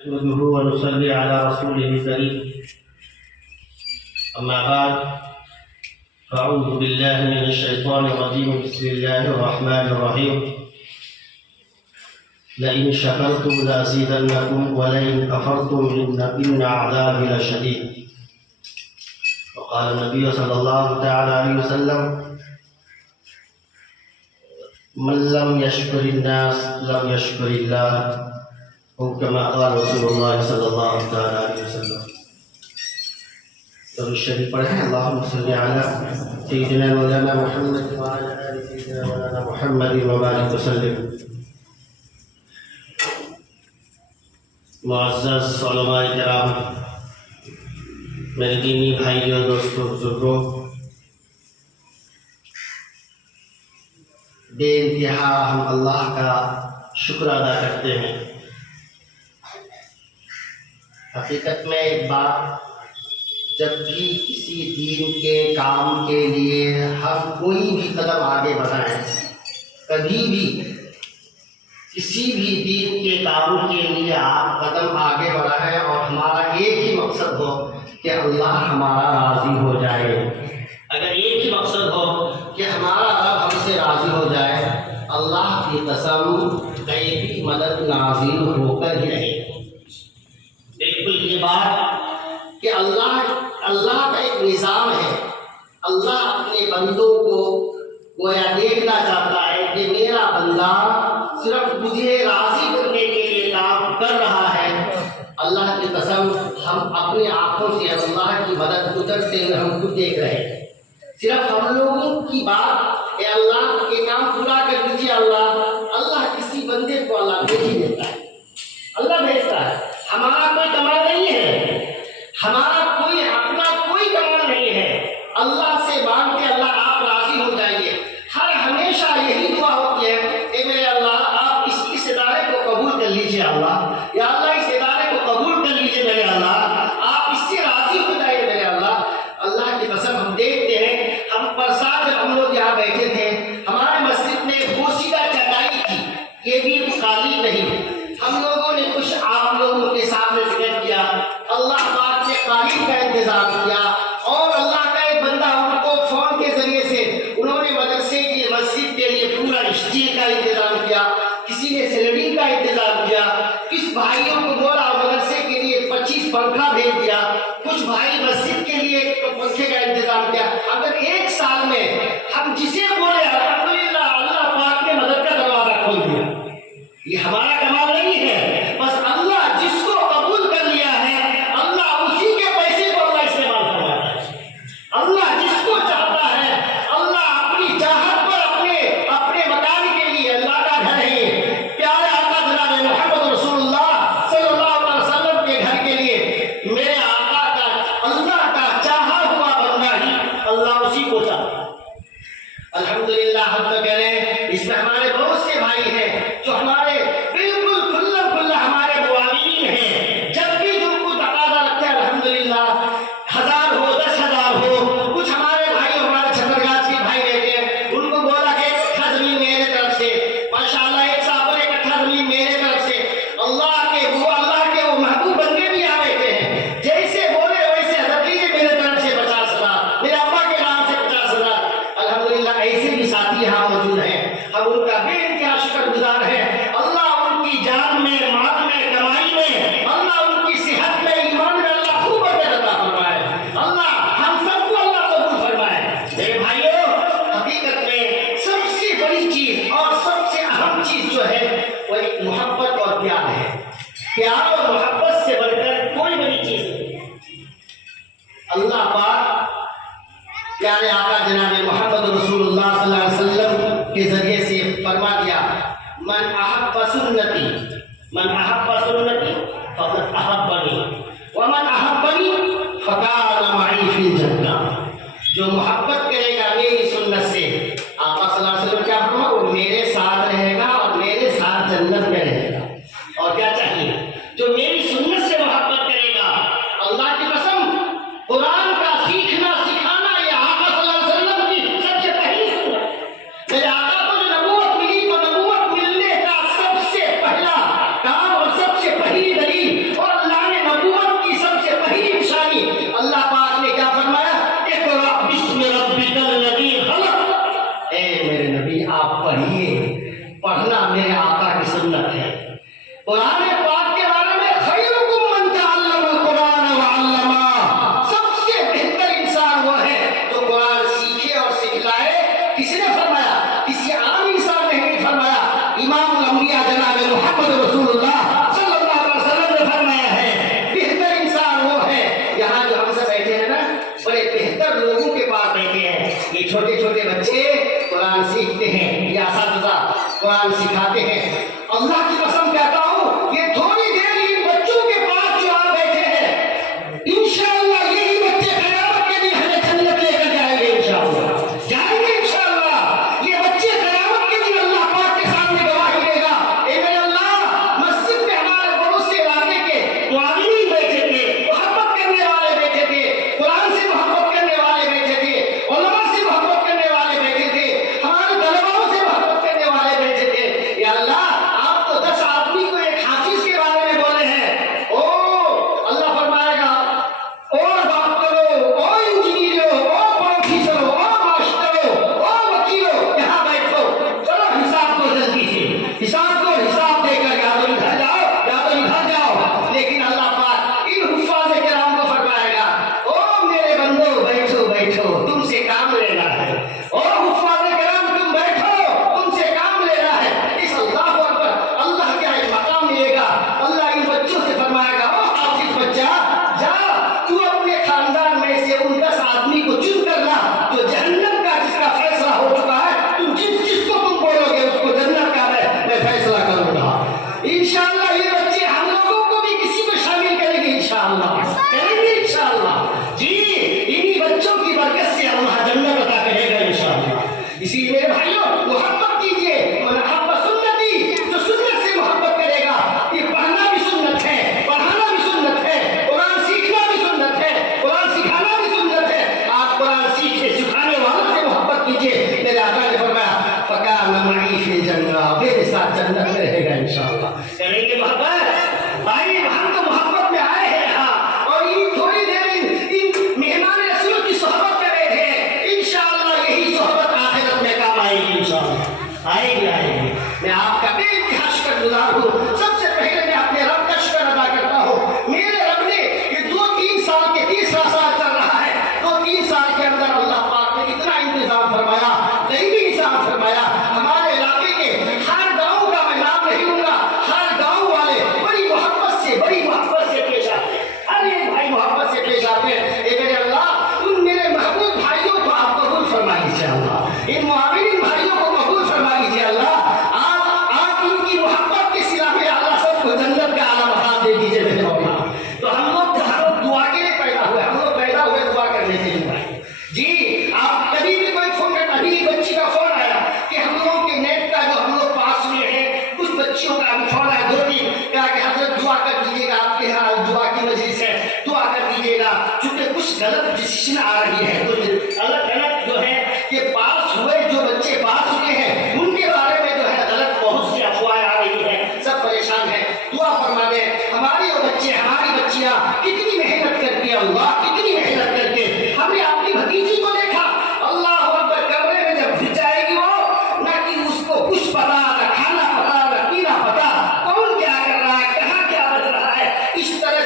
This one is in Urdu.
نحمده ونصلي على رسوله الكريم أما بعد فأعوذ بالله من الشيطان الرجيم بسم الله الرحمن الرحيم لئن شكرتم لأزيدنكم ولئن كفرتم إن عذابي لشديد وقال النبي صلى الله تعالى عليه وسلم من لم يشكر الناس لم يشكر الله او كما قال رسول اللہ صلی اللہ تعالی علیہ وسلم۔ درود شریف پڑھیں۔ اللہم صلی علی سیدنا مولانا محمد وعلی آل سیدنا مولانا محمد وبارک وسلم۔ معزز علماء کرام، میرے دینی بھائیوں، دوستوں، بزرگوں، بے انتہا ہم اللہ کا شکر ادا کرتے ہیں۔ حقیقت میں ایک بات، جب بھی کسی دین کے کام کے لیے ہم کوئی بھی قدم آگے بڑھائیں، کبھی بھی کسی بھی دین کے کام کے لیے آپ قدم آگے بڑھائیں اور ہمارا ایک ہی مقصد ہو کہ اللہ ہمارا راضی ہو جائے، اگر ایک ہی مقصد ہو کہ ہمارا رب ہم سے راضی ہو جائے، اللہ کی قسم غیبی مدد نازل ہو کر ہی رہے۔ بالکل یہ بات کہ اللہ کا ایک نظام ہے، اللہ اپنے بندوں کو گویا دیکھنا چاہتا ہے کہ میرا بندہ صرف مجھے راضی کرنے کے لیے کام کر رہا ہے۔ اللہ کی قسم ہم اپنے آنکھوں سے اللہ کی مدد گزرتے ہوئے ہم خود دیکھ رہے ہیں۔ صرف ہم لوگوں کی بات کہ اللہ کے کام پورا کر دیجیے، اللہ کسی بندے کو اللہ بھیج ہی دیتا ہے، اللہ بھیجتا ہے۔ ہمارا کوئی کمال نہیں ہے، ہمارا کوئی اپنا کوئی کمال نہیں ہے۔ اللہ سے مانگ کے اللہ آپ راضی ہو جائیے۔ ہر ہمیشہ یہی دعا ہوتی ہے کہ میرے اللہ آپ اس ادارے کو قبول کر لیجیے، اللہ یا اللہ اس ادارے کو قبول کر لیجیے، میرے اللہ آپ اس سے راضی ہو جائیے، میرے اللہ۔ اللہ کی قسم ہم دیکھتے ہیں، ہم پرساد جب ہم لوگ یہاں بیٹھے تھے، ہمارے مسجد میں بوسیدہ چٹائی تھی، یہ بھی خالی نہیں۔ ہم لوگوں نے کچھ آپ لوگوں کے سامنے ذکر کیا، اللہ پاک نے قالین کا انتظام کیا، اور اللہ کا ایک بندہ ان کو فون کے ذریعے سے انہوں نے مدرسے کی مسجد کے لیے پورا اسٹیل کا انتظام کیا، کسی نے سیلڈنگ کا انتظام کیا، کس بھائیوں کو بولا مدرسے کے لیے 25 پنکھا بھیج دیا، کچھ بھائی مسجد کے لیے پنکھے کا انتظام کیا۔ اگر ایک سال میں ہم جسے بولے الحمدللہ اللہ پاک نے مدد کا دروازہ کھول دیا، یہ ہمارا کمال نہیں ہے، بس اللہ جس کو قبول کر لیا ہے اللہ اسی کے پیسے کو اللہ استعمال کرواتا ہے۔ اللہ جس کو چاہتا ہے اللہ اپنی چاہت پر اپنے مکان کے لیے اللہ کا گھر ہے، پیارے آقا جناب محمد رسول اللہ صلی اللہ علیہ وسلم کے گھر کے لیے میرے آقا کا اللہ کا چاہا ہوا بندہ ہی اللہ اسی کو چاہتا ہے۔ الحمدللہ ہم تو کہہ رہے ہیں اس میں ہمارے بہت سے بھائی ہیں جو ہمارے بالکل کھلا ہمارے معاونین ہیں، جب بھی جو کوئی تقاضا رکھتے ہیں الحمدللہ 1000 ہو 10,000 ہو، کچھ ہمارے بھائی ہمارے چھترگاچھ کے بھائی بیٹھے ہیں، ان کو بولا کہ ایک کٹھا زمین میرے طرف سے، ماشاءاللہ ایک صاحب نے کٹھا زمین میرے طرف سے، اللہ کے وہ محبوب بندے بھی آ بیٹھے ہیں، جیسے بولے ویسے حضرت لیجیے میرے طرف سے 50,000، میرے ابا کے نام سے 50,000۔ الحمدللہ ایسے بھی ساتھی یہاں موجود ہیں، ہم ان کا بے انتہا شکر گزار ہیں۔ اللہ ان کی جان میں، مال میں، کمائی میں، اللہ ان کی صحت میں، ایمان میں اللہ خوب برکت عطا فرمائے، اللہ ہم سب کو اللہ قبول فرمائے۔ میرے بھائیوں، حقیقت میں سب سے بڑی چیز اور سب سے اہم چیز جو ہے وہ ایک محبت اور پیار ہے۔ پیار اور محبت سے بڑھ کر کوئی بڑی چیز نہیں ہے۔ اللہ پاک پیارے آقا جناب محمد رسول اللہ صلی اللہ علیہ وسلم کے ذریعے سے فرما دیا، من احب سنتی فقد احبنی ومن احبنی فکان معی فی الجنہ۔ جو محبت کرے گا میری سنت سے، آقا صلی اللہ علیہ وسلم کیا فرما، وہ میرے ساتھ رہے گا اور میرے ساتھ جنت میں رہے گا۔ اور کیا چاہیے؟ جو میری سنت سے محبت کرے گا، اللہ کی قسم قرآن کا سیکھنا سکھانا یہ آقا صلی اللہ علیہ کچھ غلط ڈسیشن آ رہی ہے، کچھ الگ الگ جو ہے کہ پاس ہوئے، جو بچے پاس ہوئے ہیں ان کے بارے میں جو ہے غلط بہت سی افواہیں آ رہی ہیں، سب پریشان ہیں۔ دعا فرما دیں ہمارے وہ بچے، ہماری بچیاں کتنی محنت کر کے، اللہ کتنی محنت کر کے، ہم نے اپنی بھتیجی کو دیکھا، اللہ اکبر، کمرے میں جب گھس جائے گی وہ، نہ کہ اس کو کچھ پتا، نہ کھانا پتا، نہ پینا پتا، کون کیا کر رہا ہے، کہاں کیا بج رہا ہے، اس طرح